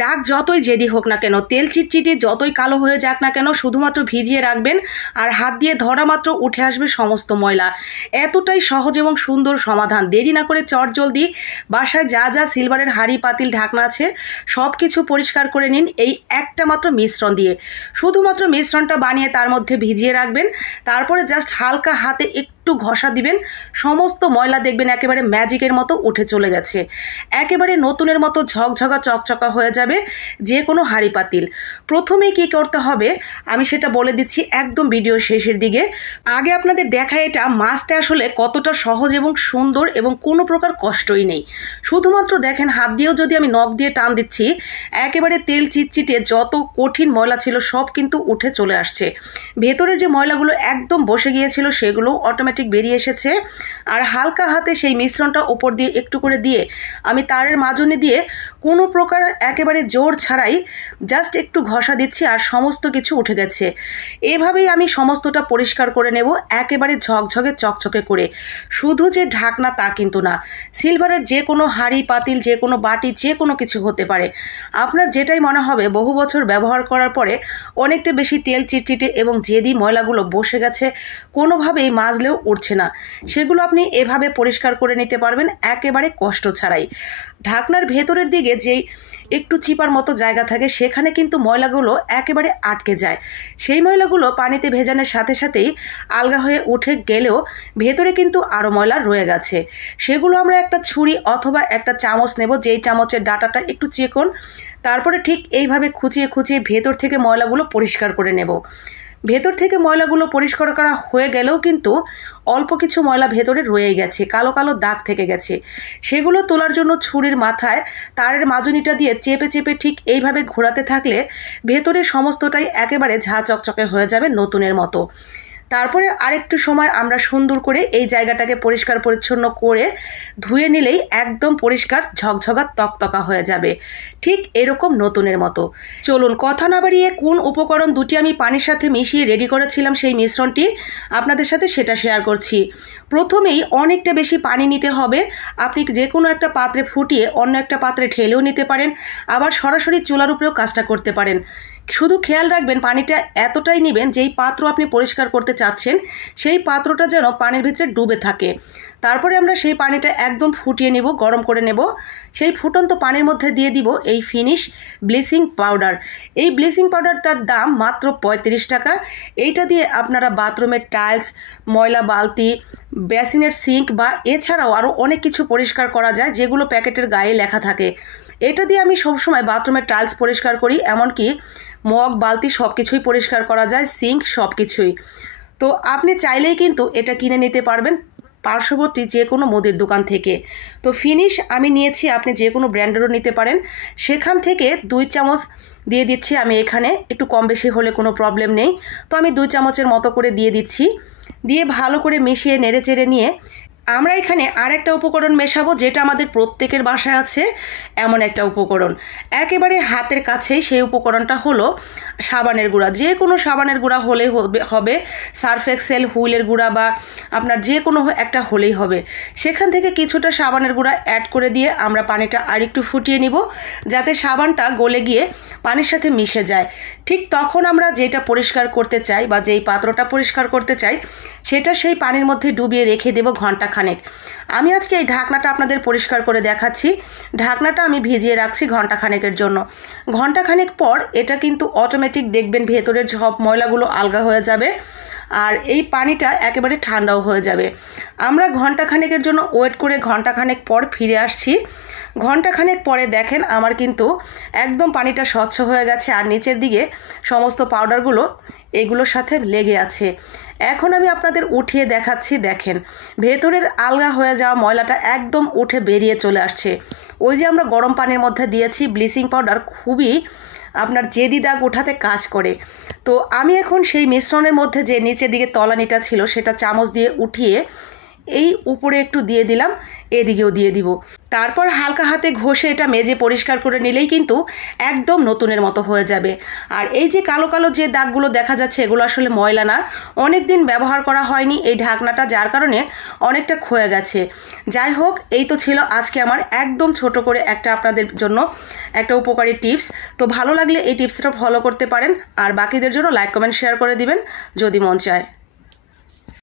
দাগ যতই জেদি হোক না কেন, তেল চিটচিটে যতই কালো হয়ে যাক না কেন, শুধুমাত্র ভিজিয়ে রাখবেন আর হাত দিয়ে ধরা মাত্র উঠে আসবে সমস্ত ময়লা। এতটাই সহজ এবং সুন্দর সমাধান। দেরি না করে চটজলদি বাসায় যা যা সিলভারের হাঁড়ি পাতিল ঢাকনা আছে সব কিছু পরিষ্কার করে নিন এই একটা মাত্র মিশ্রণ দিয়ে। শুধুমাত্র মিশ্রণটা বানিয়ে তার মধ্যে ভিজিয়ে রাখবেন, তারপরে জাস্ট হালকা হাতে একটু ঘষা দিবেন, সমস্ত ময়লা দেখবেন একেবারে ম্যাজিকের মতো উঠে চলে গেছে। একেবারে নতুনের মতো ঝকঝকা চকচকা হয়ে যাবে যে কোনো হাঁড়ি পাতিল। প্রথমেই কি করতে হবে আমি সেটা বলে দিচ্ছি একদম ভিডিও শেষের দিকে। আগে আপনাদের দেখায় এটা মাজতে আসলে কতটা সহজ এবং সুন্দর এবং কোনো প্রকার কষ্টই নেই। শুধুমাত্র দেখেন হাত দিয়েও যদি আমি নখ দিয়ে টান দিচ্ছি একেবারে তেল চিটচিটে যত কঠিন ময়লা ছিল সব কিন্তু উঠে চলে আসছে। ভেতরে যে ময়লাগুলো একদম বসে গিয়েছিল সেগুলো অটোমেটিক বেরিয়ে এসেছে। আর হালকা হাতে সেই মিশ্রণটা ওপর দিয়ে একটু করে দিয়ে আমি তারের মাজনি দিয়ে কোনো প্রকার একেবারে জোর ছাড়াই জাস্ট একটু ঘষা দিচ্ছি আর সমস্ত কিছু উঠে গেছে। এভাবেই আমি সমস্তটা পরিষ্কার করে নেব একেবারে ঝকঝকে চকচকে করে। শুধু যে ঢাকনা তা কিন্তু না, সিলভারের যে কোনো হাঁড়ি পাতিল যে কোনো বাটি যে কোনো কিছু হতে পারে। আপনার যেটাই মনে হবে বহু বছর ব্যবহার করার পরে অনেকটা বেশি তেল চিটচিটে এবং জেদি ময়লাগুলো বসে গেছে, কোনোভাবেই মাজলেও উঠছে না, সেগুলো আপনি এভাবে পরিষ্কার করে নিতে পারবেন একেবারে কষ্ট ছাড়াই। ঢাকনার ভেতরের দিকে যেই একটু চিপার মতো জায়গা থাকে সেখানে কিন্তু ময়লাগুলো একেবারে আটকে যায়। সেই ময়লাগুলো পানিতে ভেজানোর সাথে সাথেই আলগা হয়ে উঠে গেলেও ভেতরে কিন্তু আরও ময়লা রয়ে গেছে। সেগুলো আমরা একটা ছুরি অথবা একটা চামচ নেব, যেই চামচের ডাটাটা একটু চিকন, তারপরে ঠিক এইভাবে খুঁচিয়ে খুঁচিয়ে ভেতর থেকে ময়লাগুলো পরিষ্কার করে নেব। ভেতর থেকে ময়লাগুলো পরিষ্কার করা হয়ে গেলেও কিন্তু অল্প কিছু ময়লা ভেতরে রয়ে গেছে, কালো কালো দাগ থেকে গেছে। সেগুলো তোলার জন্য ছুরির মাথায় তারের মাজনিটা দিয়ে চেপে চেপে ঠিক এইভাবে ঘোরাতে থাকলে ভেতরে সমস্তটাই একেবারে ঝা চকচকে হয়ে যাবে নতুনের মতো। তারপরে আরেকটু সময় আমরা সুন্দর করে এই জায়গাটাকে পরিষ্কার পরিচ্ছন্ন করে ধুয়ে নিলেই একদম পরিষ্কার ঝকঝকা তকতকা হয়ে যাবে, ঠিক এরকম নতুনের মতো। চলুন কথা না বাড়িয়ে কোন উপকরণ দুটি আমি পানির সাথে মিশিয়ে রেডি করেছিলাম সেই মিশ্রণটি আপনাদের সাথে সেটা শেয়ার করছি। প্রথমেই অনেকটা বেশি পানি নিতে হবে। আপনি যে কোনো একটা পাত্রে ফুটিয়ে অন্য একটা পাত্রে ঢেলেও নিতে পারেন, আবার সরাসরি চুলার উপরেও কাজটা করতে পারেন। শুধু খেয়াল রাখবেন পানিটা এতটাই নেবেন যেই পাত্র আপনি পরিষ্কার করতে চাচ্ছেন সেই পাত্রটা যেন পানির ভিতরে ডুবে থাকে। তারপরে আমরা সেই পানিটা একদম ফুটিয়ে নেব, গরম করে নেব। সেই ফুটন্ত পানির মধ্যে দিয়ে দিব এই ফিনিশ ব্লিচিং পাউডার। এই ব্লিচিং পাউডারটার দাম মাত্র 35 টাকা। এইটা দিয়ে আপনারা বাথরুমের টাইলস, ময়লা বালতি, বেসিনের সিঙ্ক বা এছাড়াও আরও অনেক কিছু পরিষ্কার করা যায় যেগুলো প্যাকেটের গায়ে লেখা থাকে। এটা দিয়ে আমি সবসময় বাথরুমের টাইলস পরিষ্কার করি, এমনকি মগ বালতি সব কিছুই পরিষ্কার করা যায়, সিঙ্ক সব কিছুই। তো আপনি চাইলেই কিন্তু এটা কিনে নিতে পারবেন পার্শ্ববর্তী যে কোনো মুদির দোকান থেকে। তো ফিনিশ আমি নিয়েছি, আপনি যে কোনো ব্র্যান্ডেরও নিতে পারেন। সেখান থেকে 2 চামচ দিয়ে দিচ্ছি আমি, এখানে একটু কম বেশি হলে কোনো প্রবলেম নেই। তো আমি 2 চামচের মতো করে দিয়ে দিচ্ছি। দিয়ে ভালো করে মিশিয়ে নেড়ে চেড়ে নিয়ে আমরা এখানে আরেকটা উপকরণ মেশাবো যেটা আমাদের প্রত্যেকের বাসায় আছে, এমন একটা উপকরণ একেবারে হাতের কাছেই। সেই উপকরণটা হলো সাবানের গুঁড়া। যে কোনো সাবানের গুঁড়া হলেই হবে, সার্ফ এক্সেল, হুইলের গুঁড়া বা আপনার যে কোনো একটা হলেই হবে। সেখান থেকে কিছুটা সাবানের গুঁড়া অ্যাড করে দিয়ে আমরা পানিটা আরেকটু ফুটিয়ে নিব যাতে সাবানটা গলে গিয়ে পানির সাথে মিশে যায়। ঠিক তখন আমরা যেটা পরিষ্কার করতে চাই বা যেই পাত্রটা পরিষ্কার করতে চাই সেটা সেই পানির মধ্যে ডুবিয়ে রেখে দেব ঘন্টাখানেক। আমি আজকে এই ঢাকনাটা আপনাদের পরিষ্কার করে দেখাচ্ছি। ঢাকনাটা আমি ভিজিয়ে রাখছি ঘন্টাখানেকের জন্য। ঘন্টাখানেক পর এটা কিন্তু অটোমেটিক দেখবেন ভেতরের সব ময়লাগুলো আলগা হয়ে যাবে আর এই পানিটা একেবারে ঠান্ডাও হয়ে যাবে। আমরা ঘন্টাখানেকের জন্য ওয়েট করে ঘন্টাখানেক পর ফিরে আসছি। ঘন্টাখানেক পরে দেখেন আমার কিন্তু একদম পানিটা স্বচ্ছ হয়ে গেছে আর নিচের দিকে সমস্ত পাউডারগুলো এগুলোর সাথে লেগে আছে। এখন আমি আপনাদের উঠিয়ে দেখাচ্ছি, দেখেন ভেতরের আলগা হয়ে যাওয়া ময়লাটা একদম উঠে বেরিয়ে চলে আসছে। ওই যে আমরা গরম পানির মধ্যে দিয়েছি ব্লিচিং পাউডার, খুবই আপনার জেদি দাগ ওঠাতে কাজ করে। তো আমি এখন সেই মিশ্রণের মধ্যে যে নিচের দিকে তলানিটা ছিল সেটা চামচ দিয়ে উঠিয়ে এই উপরে একটু দিয়ে দিলাম, এদিকেও দিয়ে দিব। তারপর হালকা হাতে ঘষে এটা মেজে পরিষ্কার করে নিলেই কিন্তু একদম নতুনের মতো হয়ে যাবে। আর এই যে কালো কালো যে দাগগুলো দেখা যাচ্ছে এগুলো আসলে ময়লা না, অনেক দিন ব্যবহার করা হয়নি এই ঢাকনাটা, যার কারণে অনেকটা ক্ষয়ে গেছে। যাই হোক, এই তো ছিল আজকে আমার একদম ছোট করে একটা আপনাদের জন্য একটা উপকারী টিপস। তো ভালো লাগলে এই টিপসটা ফলো করতে পারেন, আর বাকিদের জন্য লাইক কমেন্ট শেয়ার করে দিবেন যদি মন চায়।